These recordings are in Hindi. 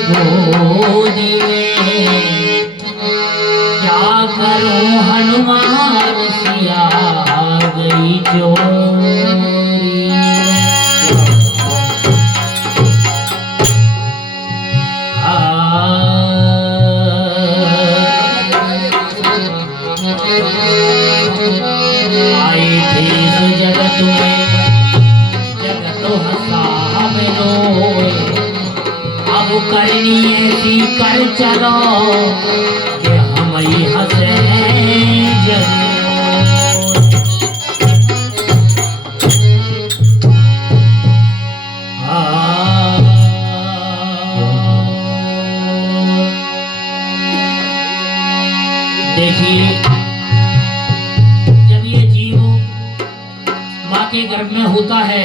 गोदी में, क्या करूं हनुमान सिया गई चोरी। आए थे इस जगत में, जगत हंसा में रोए, अब करनी ऐसी कर चलो कि हम ही हंसे देखिए, जब ये जीव माँ के गर्भ में होता है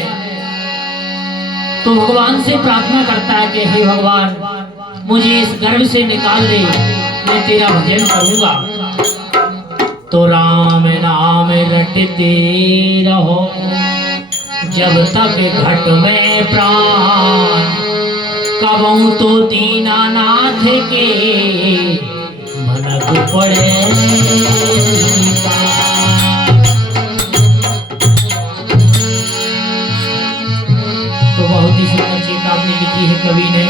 तो भगवान से प्रार्थना करता है कि हे भगवान, मुझे इस गर्भ से निकाल दे, मैं तेरा भजन करूंगा। तो राम नाम रटते रहो जब तक घट में प्राण, कबहू तो दीनानाथ के मनक पड़े। तो बहुत ही सुंदर चेतावनी लिखी है कवि ने।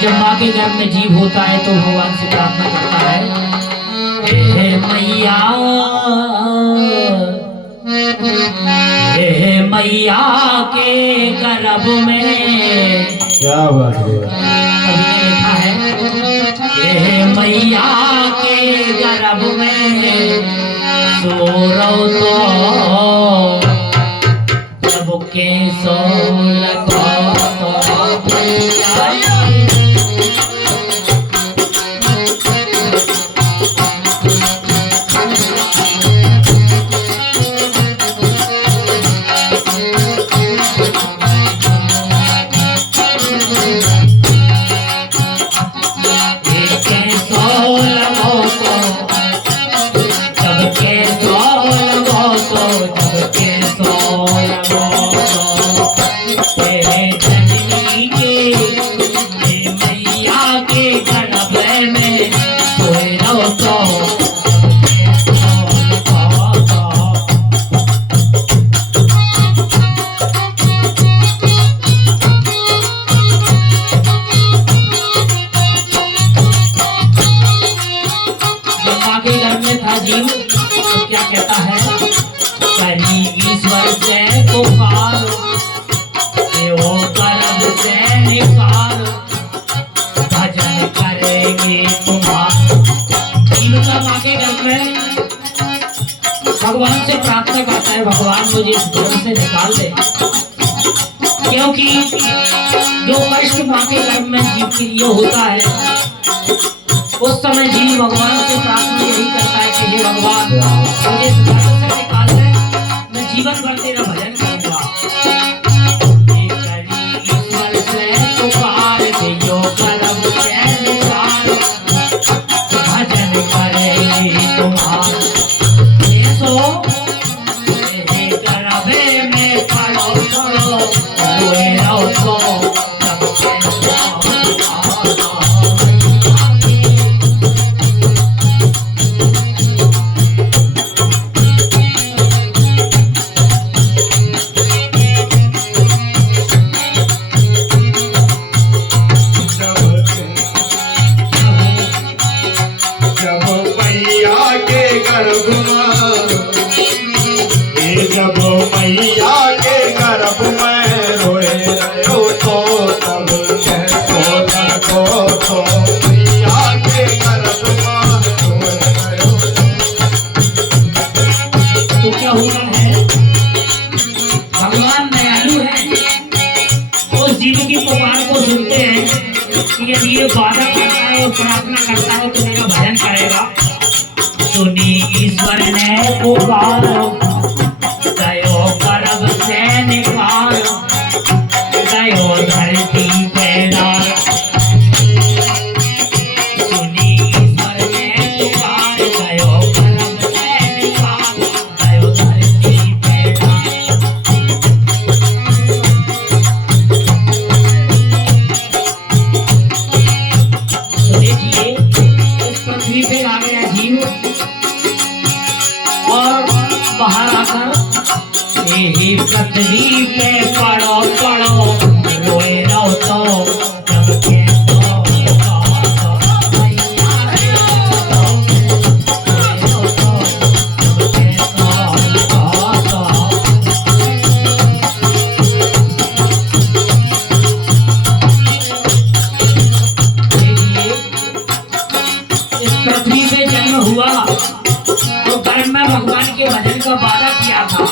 जब माँ के गर्भ में जीव होता है तो भगवान से प्रार्थना करता है, हे मैया, हे मैया के गर्भ में, क्या बात है। कवि ने लिखा है, हे मैया के गर्भ में सो रहो तो जब के सो लगो तो जीव तो क्या कहता है, करी ईश्वर से पुकार, वो गर्भ से निकाल, भजन करेंगे तुम्हारा। जीव का माँ के गर्भ में भगवान से प्रार्थना करता है, भगवान मुझे इस गर्भ से निकाल दे, क्योंकि जो कष्ट माँ के गर्भ में जीव के लिए होता है, उस समय जीव भगवान से प्रार्थना यही करता है कि हे भगवान, मुझे इस गर्भ से निकाल दे, मैं जीवन भर तेरा भजन करूंगा। ईश्वर से पुकार दियो गर्भ से निकाल, भजन करेंगे तुम्हारा। सो गर्भ में पड़ो करो रोए रहो तो यदि ये वादा करता है और प्रार्थना करता है तो मेरा भजन करेगा। सुनी ईश्वर ने पुकारो, गयो गर्भ से निकालो, गयो धरती पे डालो। सुनी ईश्वर ने पुकार, गयो गर्भ से निकालो, गयो धरती पे डालो। यही पृथ्वी पे पड़ो पड़ो रोए रहो तो जब के पृथ्वी पे जन्म हुआ तो गर्भ में भगवान के भजन का वादा किया था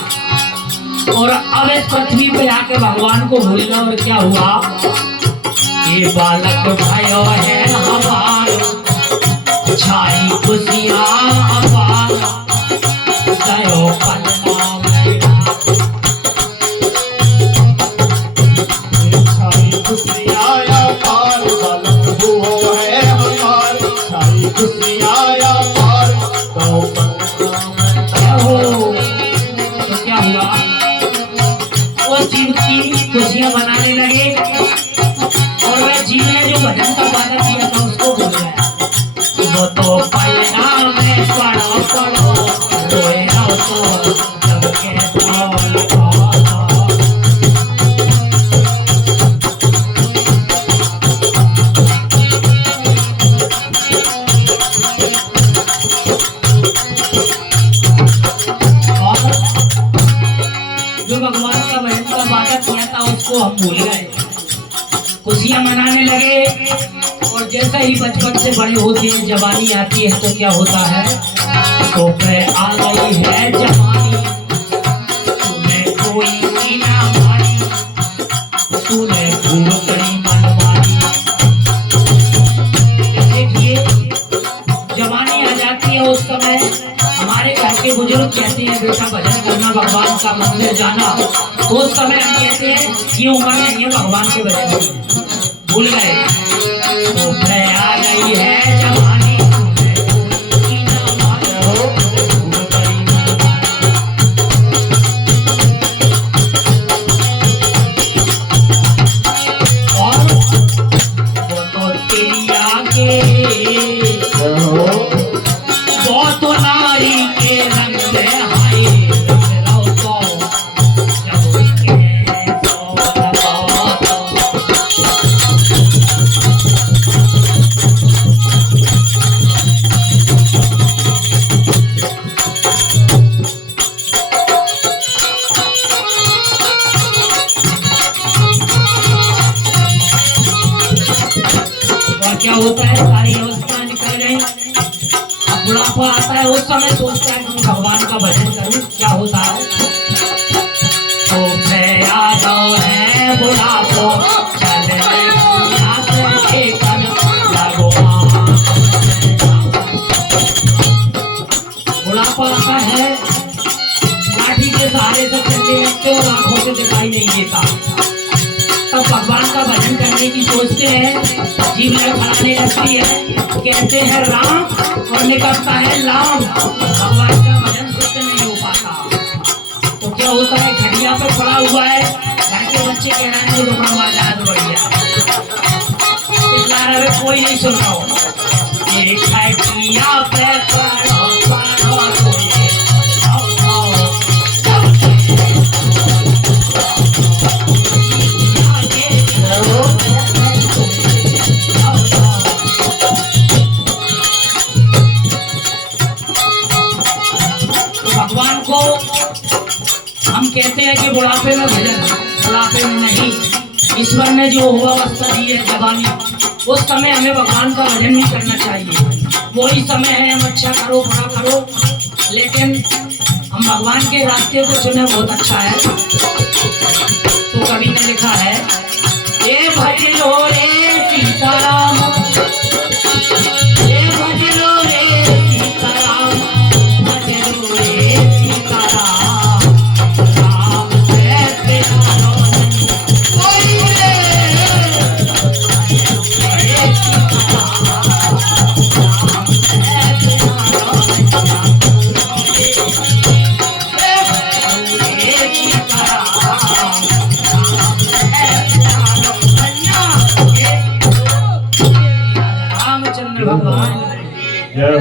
और अब इस पृथ्वी पे आके भगवान को भूल गया और क्या हुआ ये बालक भयो है हमारा छाई खुशियां अपार दयो पलना मेरा छाई खुशियाँ अपार बालक हुओ है हमार छाई खुशियाँ अपार दो क्या हो तो क्या हुआ वो जीव की खुशियां मनाने लगे और वह जीव ने जो भजन का वादा किया था उसको भूल गया वो तो पलना में पड़ो पड़ो रोए रहो तो जब के जो भगवान का भजन का वादा किया था उसको हम भूल गए खुशियां मनाने लगे और जैसे ही बचपन से बड़े होते हैं जवानी आती है तो क्या होता है तो फिर आ गई है जवानी तूने कोई ना मानी तूने खूब करी मनमानी देखिए जवानी आ जाती है उस समय हमारे घर के बुजुर्ग कहते हैं बेटा भजन करना भगवान का मंदिर जाना तो उस समय हम कहते हैं ये उम्र नहीं है भगवान के भजन की भूल गए तो फिर आ गई है जवानी तूने कोई ना मानो, खूब करी मनमानी। और वो तो तेरी आगे वो तो नारी के रंग में हाय रंग रहो तो जब के सो लगाओ तो और क्या होता है सारी अवस्था निकल गई अब बुढ़ापा आता है उस समय सोचता है कि भगवान का भजन करूं क्या होता है तो मैं याद है बुढ़ापो चले याद के कर लगो बुढ़ापा आता है लाठी के सहारे से चलते लगते और आंखों से दिखाई नहीं देता तब भगवान का भजन करने की सोचते हैं जीव लड़खड़ाने लगती है कहते हैं राम और निकलता है लाम भगवान का भजन शुद्ध नहीं हो पाता तो क्या होता है खड़िया पे पड़ा हुआ है घर के बच्चे कह रहे हैं रुकना हुआ जाए तो बढ़िया चिल्ला रहे हैं, कोई नहीं सुन रहा हो ये खड़िया पे पड़ो पड़ो रोए आओ आओ भगवान को हम कहते हैं कि बुढ़ापे में भजन बुढ़ापे में नहीं ईश्वर ने जो हुआ अवस्था दी है जवानी उस समय हमें भगवान का भजन नहीं करना चाहिए वही समय है हम अच्छा करो बड़ा करो लेकिन हम भगवान के रास्ते को चुने बहुत अच्छा है तो कवि ने लिखा है ये भज लो रे सीताराम ये भज लो रे सीताराम भज लो रे सीताराम राम से तेरा रोशन कोई रे रे सीताराम राम से तेरा रोशन रे सीताराम रामचंद्र भगवान।